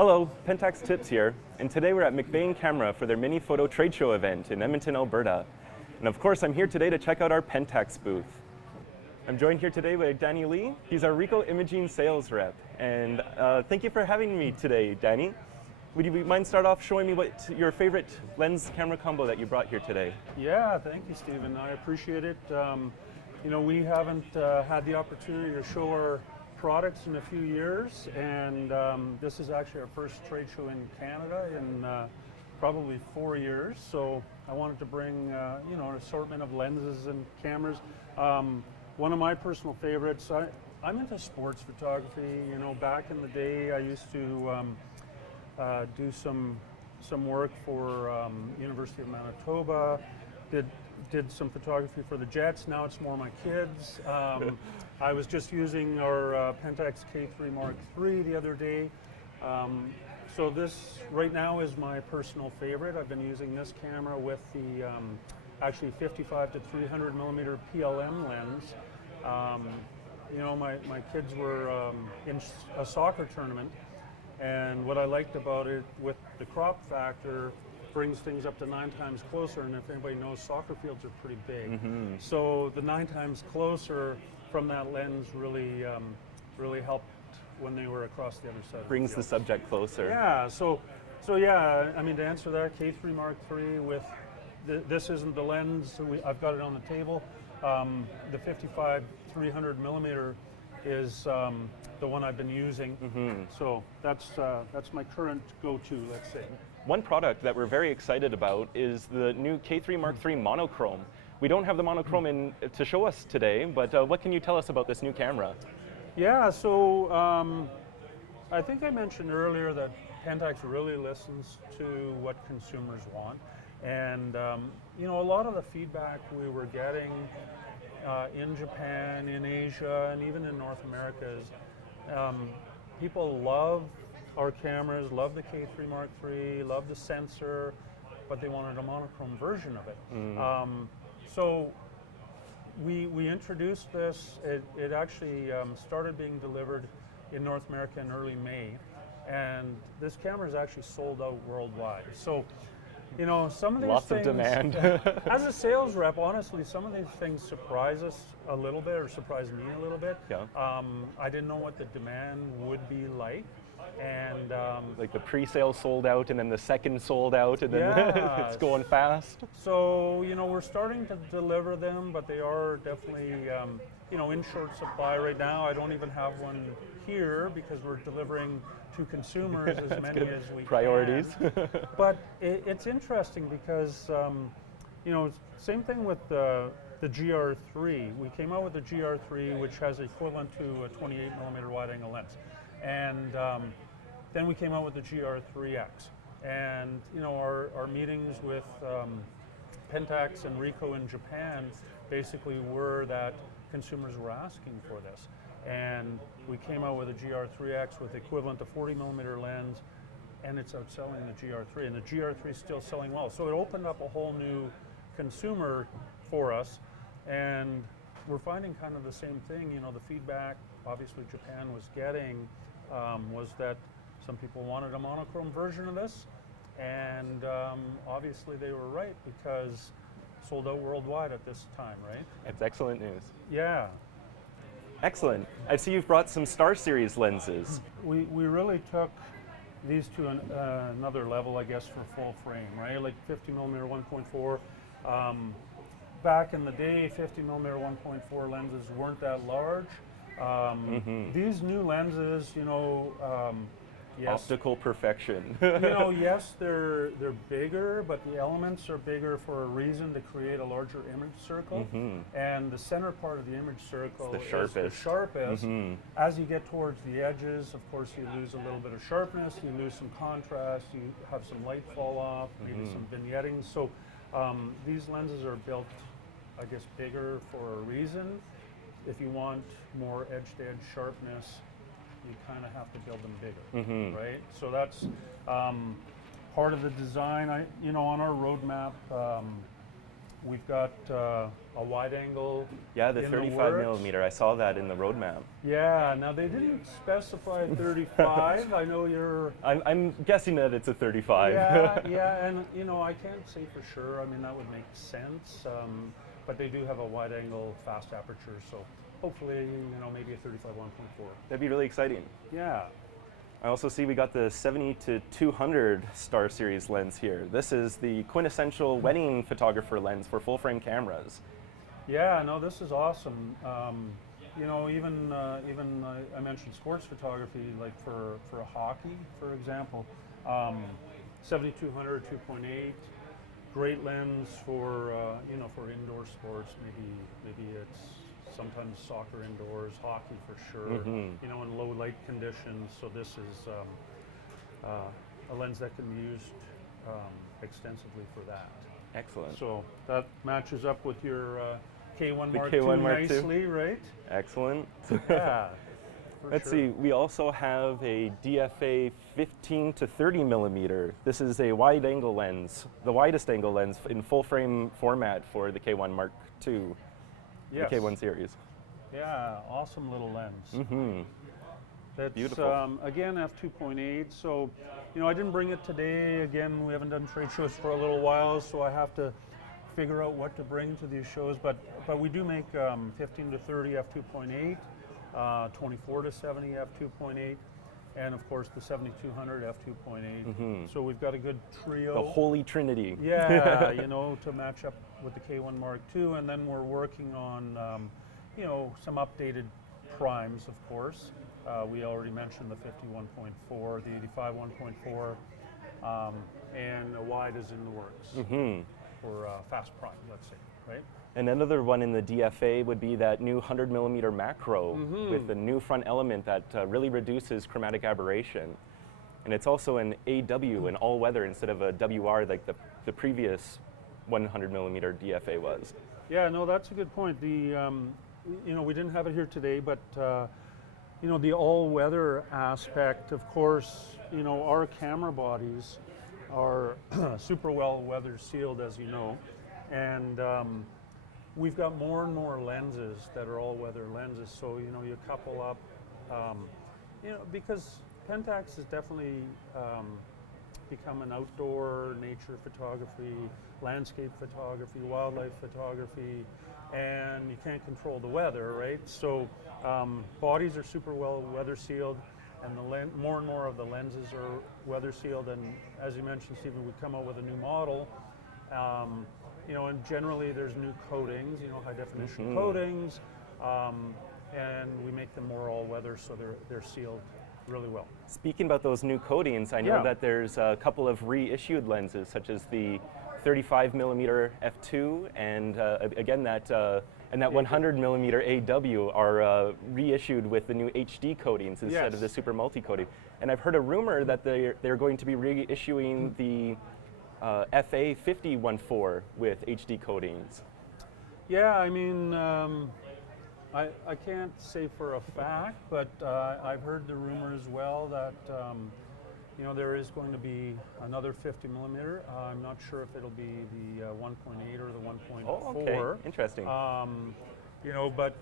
Hello, Pentax Tips here, and today we're at McBain Camera for their mini photo trade show event in Edmonton, Alberta. And of course, I'm here today to check out our Pentax booth. I'm joined here today by Danny Lee. He's our Ricoh Imaging sales rep. And thank you for having me today, Danny. Would you mind start off showing me what your favorite lens camera combo that you brought here today? Yeah, thank you, Stephen. I appreciate it. We haven't had the opportunity to show our products in a few years, and this is actually our first trade show in Canada in probably 4 years. So I wanted to bring an assortment of lenses and cameras. One of my personal favorites. I'm into sports photography. You know, back in the day, I used to do some work for University of Manitoba. Did some photography for the Jets. Now it's more my kids. I was just using our Pentax K3 Mark III the other day. So this right now is my personal favorite. I've been using this camera with the actually 55 to 300 millimeter PLM lens. My kids were in a soccer tournament, and what I liked about it with the crop factor brings things up to 9 times closer, and if anybody knows, soccer fields are pretty big. Mm-hmm. So the 9 times closer from that lens really helped when they were across the other side. Brings the subject closer. Yeah, so yeah, I mean, to answer that, K3 Mark III with, this isn't the lens, I've got it on the table. The 55 300 millimeter is the one I've been using. Mm-hmm. So that's my current go-to, let's say. One product that we're very excited about is the new K3 Mark III Monochrome. We don't have the Monochrome to show us today, but what can you tell us about this new camera? Yeah, so I think I mentioned earlier that Pentax really listens to what consumers want. And a lot of the feedback we were getting in Japan, in Asia, and even in North America is people love our cameras, love the K3 Mark III, love the sensor, but they wanted a monochrome version of it. Mm. So we introduced this. It actually started being delivered in North America in early May, and this camera is actually sold out worldwide. So, some of these lots things, of demand. As a sales rep, honestly, some of these things surprise us a little bit, or surprise me a little bit. Yeah. I didn't know what the demand would be like. And like the pre-sale sold out, and then the second sold out, and then yeah. it's going fast. So we're starting to deliver them, but they are definitely in short supply right now. I don't even have one here because we're delivering to consumers as many as we Priorities. can. But it's interesting because same thing with the GR3. We came out with the GR3, which has equivalent to a 28 millimeter wide-angle lens. And then we came out with the GR3X. And our meetings with Pentax and Ricoh in Japan basically were that consumers were asking for this. And we came out with a GR3X with equivalent to 40 millimeter lens, and it's outselling the GR3. And the GR3 is still selling well. So it opened up a whole new consumer for us. And we're finding kind of the same thing. The feedback, obviously, Japan was getting was that some people wanted a monochrome version of this, and obviously they were right because sold out worldwide at this time, right? It's excellent news. Yeah. Excellent. I see you've brought some Star Series lenses. We really took these to another level, I guess, for full frame, right? Like 50 millimeter 1.4. Back in the day, 50 millimeter 1.4 lenses weren't that large. These new lenses, yes, optical perfection. Yes, they're bigger, but the elements are bigger for a reason, to create a larger image circle. Mm-hmm. And the center part of the image circle is the sharpest. Mm-hmm. As you get towards the edges, of course, you lose a little bit of sharpness, you lose some contrast, you have some light fall off, maybe some vignetting. So these lenses are built, I guess, bigger for a reason. If you want more edge-to-edge sharpness, you kind of have to build them bigger, right? So that's part of the design. On our roadmap, we've got a wide angle. Yeah, the in 35 works. millimeter. I saw that in the roadmap. Yeah, now they didn't specify 35. I know you're. I'm guessing that it's a 35. Yeah, and you know, I can't say for sure. I mean, that would make sense. But they do have a wide angle fast aperture, so hopefully, you know, maybe a 35 1.4. That'd be really exciting. Yeah. I also see we got the 70 to 200 Star Series lens here. This is the quintessential wedding photographer lens for full frame cameras. Yeah, no, this is awesome. You know, even I mentioned sports photography, like for hockey, for example. 7200 2.8, great lens for you know, for indoor sports. Maybe it's sometimes soccer indoors, hockey for sure. You know, in low light conditions. So this is a lens that can be used extensively for that. Excellent. So that matches up with your K1 The Mark K1 II Mark II. nicely, right? Excellent. Yeah. Let's see, we also have a DFA 15 to 30 millimeter. This is a wide angle lens, the widest angle lens in full frame format for the K1 Mark II, Yes. the K1 series. Yeah, awesome little lens. That's, Beautiful. again, f2.8. So, you know, I didn't bring it today. Again, we haven't done trade shows for a little while, so I have to figure out what to bring to these shows. But we do make 15 to 30 f2.8, 24 to 70 f2.8, and of course the 7200 f2.8. So we've got a good trio. The Holy Trinity. Yeah, you know, to match up with the K1 Mark II, and then we're working on, you know, some updated primes, of course. We already mentioned the 51.4, the 85 1.4, and a wide is in the works for fast prime, let's say, right? And another one in the DFA would be that new 100 millimeter macro with the new front element that really reduces chromatic aberration. And it's also an AW, an all-weather, instead of a WR like the previous 100 millimeter DFA was. Yeah, no, that's a good point. The, you know, we didn't have it here today, but you know, the all-weather aspect, of course, you know, our camera bodies are super well weather sealed, as you know, and we've got more and more lenses that are all-weather lenses. So, you know, you couple up, you know, because Pentax has definitely become an outdoor nature photography, landscape photography, wildlife photography, and you can't control the weather, right? So bodies are super well weather sealed, and more and more of the lenses are weather sealed. And as you mentioned, Stephen, we come out with a new model. You know, and generally there's new coatings, you know, high definition coatings, and we make them more all weather, so they're sealed really well. Speaking about those new coatings, I know that there's a couple of reissued lenses, such as the 35 millimeter f2, and again that 100 millimeter AW are reissued with the new HD coatings instead of the super multi coating. And I've heard a rumor that they're going to be reissuing the FA 5014 with HD coatings. Yeah, I mean, I can't say for a fact, but I've heard the rumor as well that you know, there is going to be another 50 millimeter. I'm not sure if it'll be the 1.8 or the 1.4. Oh, okay, interesting. You know, but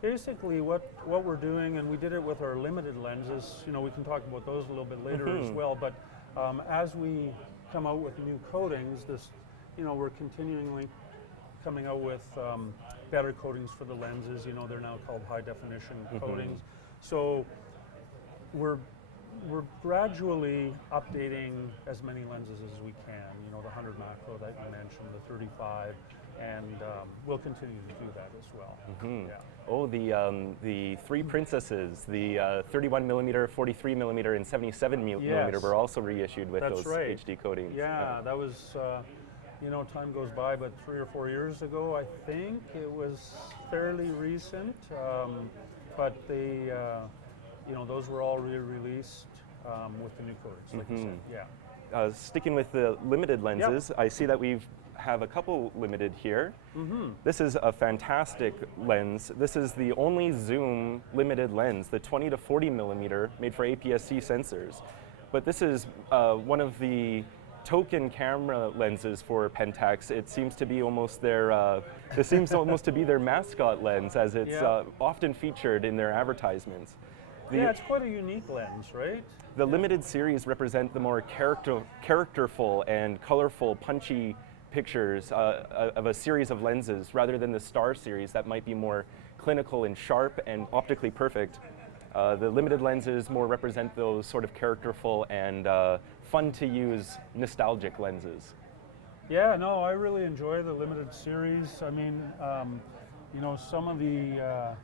basically what we're doing, and we did it with our limited lenses. You know, we can talk about those a little bit later as well. But as we come out with new coatings, you know, we're continually coming out with better coatings for the lenses. You know, they're now called high definition coatings. So we're gradually updating as many lenses as we can. You know, the 100 macro that you mentioned, the 35, and we'll continue to do that as well. Yeah. Oh, the three princesses, the 31 millimeter, 43 millimeter, and 77 millimeter were also reissued with those HD coatings. Yeah, that was, you know, time goes by, but 3 or 4 years ago, I think it was fairly recent. But they, you know, those were all re-released with the new coatings, like you said. Yeah. Sticking with the limited lenses, I see that we have a couple limited here. This is a fantastic lens. This is the only zoom limited lens, the 20 to 40 millimeter, made for APS-C sensors. But this is one of the token camera lenses for Pentax. It seems to be almost their, this seems almost to be their mascot lens, as it's often featured in their advertisements. Yeah, it's quite a unique lens, right? The limited series represent the more characterful and colorful, punchy pictures of a series of lenses, rather than the star series that might be more clinical and sharp and optically perfect. The limited lenses more represent those sort of characterful and fun to use nostalgic lenses. Yeah, no, I really enjoy the limited series. I mean, you know, some of the,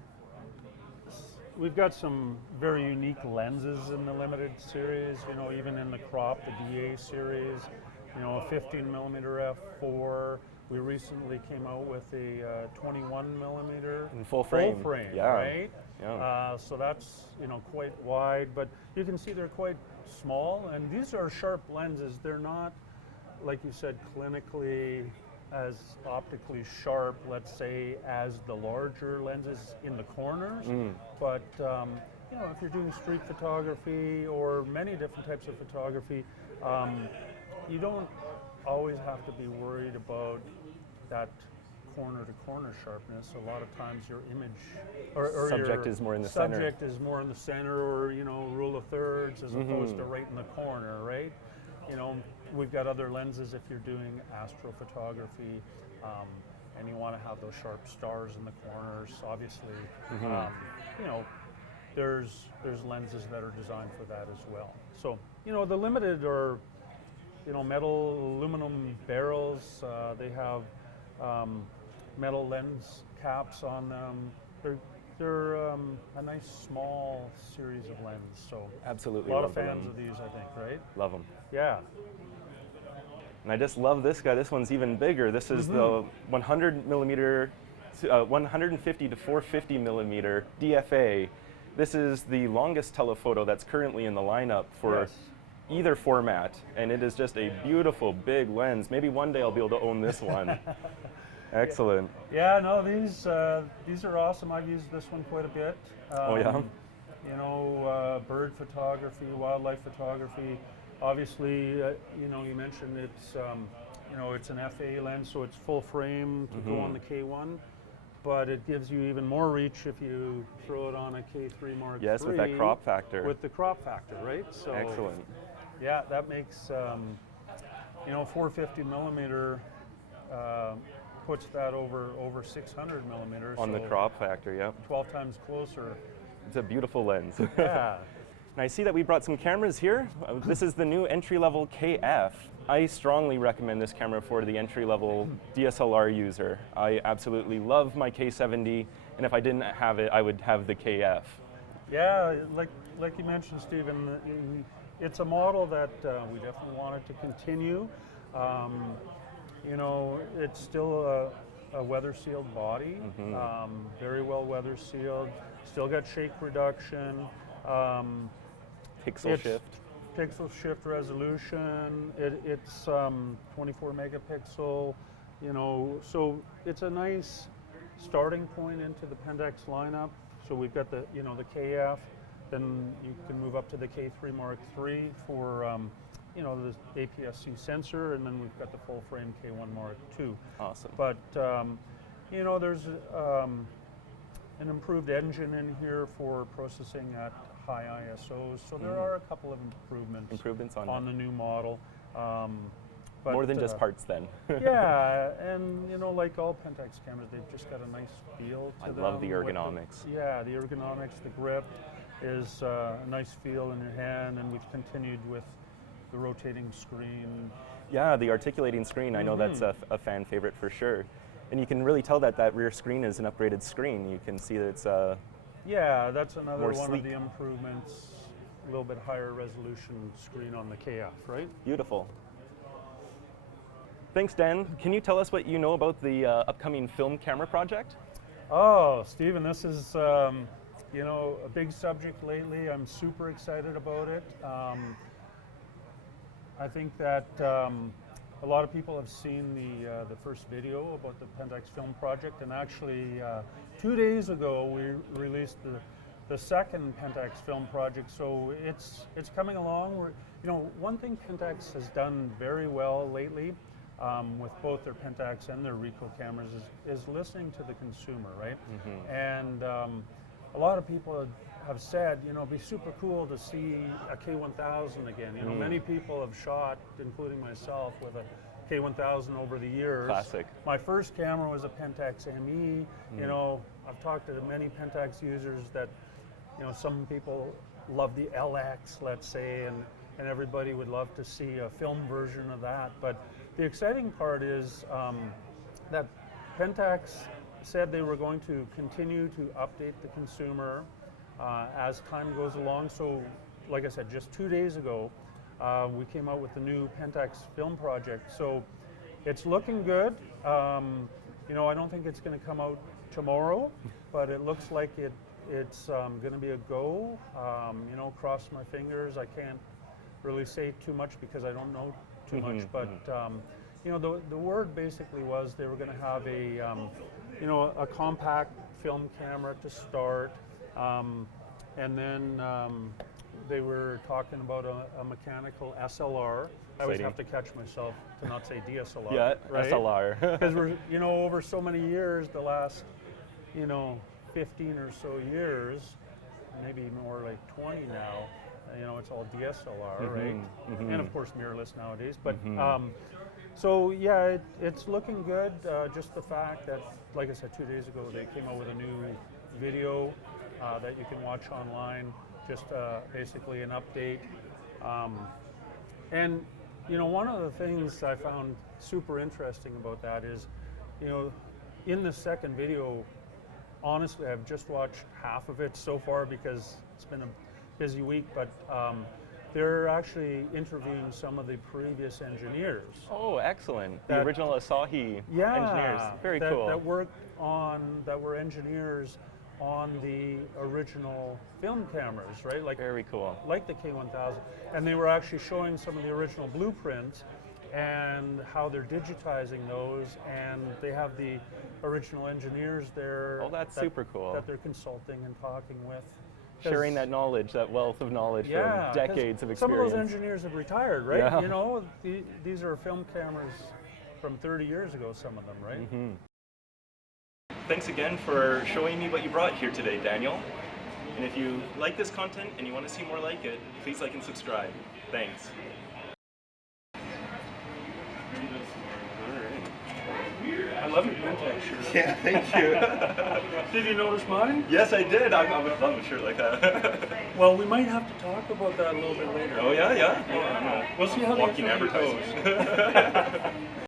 we've got some very unique lenses in the limited series, you know, even in the crop, the DA series, you know, a 15mm f4. We recently came out with a 21mm in full frame, yeah. Right? Yeah. So that's, you know, quite wide, but you can see they're quite small, and these are sharp lenses. They're not, like you said, clinically as optically sharp, let's say, as the larger lenses in the corners, but you know, if you're doing street photography or many different types of photography, you don't always have to be worried about that corner-to-corner sharpness. A lot of times your image or subject your is more in the subject is more in the center, or, you know, rule of thirds as opposed to right in the corner, right? You know, we've got other lenses if you're doing astrophotography, and you want to have those sharp stars in the corners. Obviously, you know, there's lenses that are designed for that as well. So, you know, the limited are, you know, metal, aluminum barrels. They have metal lens caps on them. They're a nice small series of lenses. So absolutely, a lot of fans of these, I think, right? Love them. Yeah. And I just love this guy. This one's even bigger. This is the 100mm, 150 to 450mm DFA. This is the longest telephoto that's currently in the lineup for either format, and it is just a beautiful big lens. Maybe one day I'll be able to own this one. Excellent. Yeah, no, these are awesome. I've used this one quite a bit. Oh yeah. You know, bird photography, wildlife photography. Obviously, you know, you mentioned it's you know, it's an FA lens, so it's full frame to go on the K1, but it gives you even more reach if you throw it on a K3 Mark III. Yes, with that crop factor. With the crop factor, right? So excellent. Yeah, that makes you know, 450mm puts that over 600mm on the crop factor. Yep. 12 times closer. It's a beautiful lens. Yeah. And I see that we brought some cameras here. This is the new entry-level KF. I strongly recommend this camera for the entry-level DSLR user. I absolutely love my K70, and if I didn't have it, I would have the KF. Yeah, like you mentioned, Stephen, it's a model that we definitely wanted to continue. You know, it's still a weather-sealed body, very well weather-sealed, still got shake reduction. Pixel shift resolution. It's 24 megapixel. You know, so it's a nice starting point into the Pentax lineup. So we've got the, you know, the KF. Then you can move up to the K3 Mark III for you know, the APS-C sensor, and then we've got the full frame K1 Mark II. Awesome. But you know, there's an improved engine in here for processing at high ISOs. So there are a couple of improvements on the new model. But, more than just parts then. Yeah, and you know, like all Pentax cameras, they've just got a nice feel to them. I love the ergonomics. Yeah, the ergonomics, the grip is a nice feel in your hand, and we've continued with the rotating screen. Yeah, the articulating screen, I know that's a fan favorite for sure. And you can really tell that that rear screen is an upgraded screen. You can see that it's yeah, that's another one sleek. of the improvements, a little bit higher resolution screen on the KF, right? Beautiful. Thanks, Dan. Can you tell us what you know about the upcoming film camera project? Oh, Stephen, this is you know, a big subject lately. I'm super excited about it. I think that a lot of people have seen the first video about the Pentax film project, and actually 2 days ago we released the second Pentax film project, so it's coming along. One thing Pentax has done very well lately with both their Pentax and their Ricoh cameras is listening to the consumer, right? And a lot of people have said, it'd be super cool to see a K1000 again. Many people have shot, including myself, with a K1000 over the years. Classic. My first camera was a Pentax ME. I've talked to many Pentax users that, some people love the LX, let's say, and everybody would love to see a film version of that. But the exciting part is that Pentax said they were going to continue to update the consumer as time goes along. So, like I said, just 2 days ago, we came out with the new Pentax film project. So it's looking good. I don't think it's going to come out tomorrow, but it looks like it's going to be a go. Cross my fingers. I can't really say too much because I don't know too much, but the word basically was they were going to have a compact film camera to start, and then they were talking about a mechanical SLR. I always have to catch myself to not say DSLR. Yeah, right? SLR. Because we're, over so many years, the last, 15 or so years, maybe more like 20 now, it's all DSLR, right? And of course mirrorless nowadays. But so yeah, it's looking good. Just the fact that, like I said, 2 days ago they came out with a new video that you can watch online. Just basically an update. And one of the things I found super interesting about that is, in the second video, honestly, I've just watched half of it so far because it's been a busy week, but they're actually interviewing some of the previous engineers. Oh, excellent. The original Asahi engineers. Very cool. That were engineers on the original film cameras, right? Like very cool. Like the K1000. And they were actually showing some of the original blueprints and how they're digitizing those, and they have the original engineers there. Oh, that's super cool. That they're consulting and talking with. Sharing that knowledge, that wealth of knowledge from decades of experience. Some of those engineers have retired, right? Yeah. These are film cameras from 30 years ago, some of them, right? Thanks again for showing me what you brought here today, Daniel. And if you like this content and you want to see more like it, please like and subscribe. Thanks. I love your Pentax shirt. Yeah, thank you. Did you notice mine? Yes, I did. I would love a shirt like that. Well, we might have to talk about that a little bit later. Oh, yeah? We'll see how walking the advertisement goes.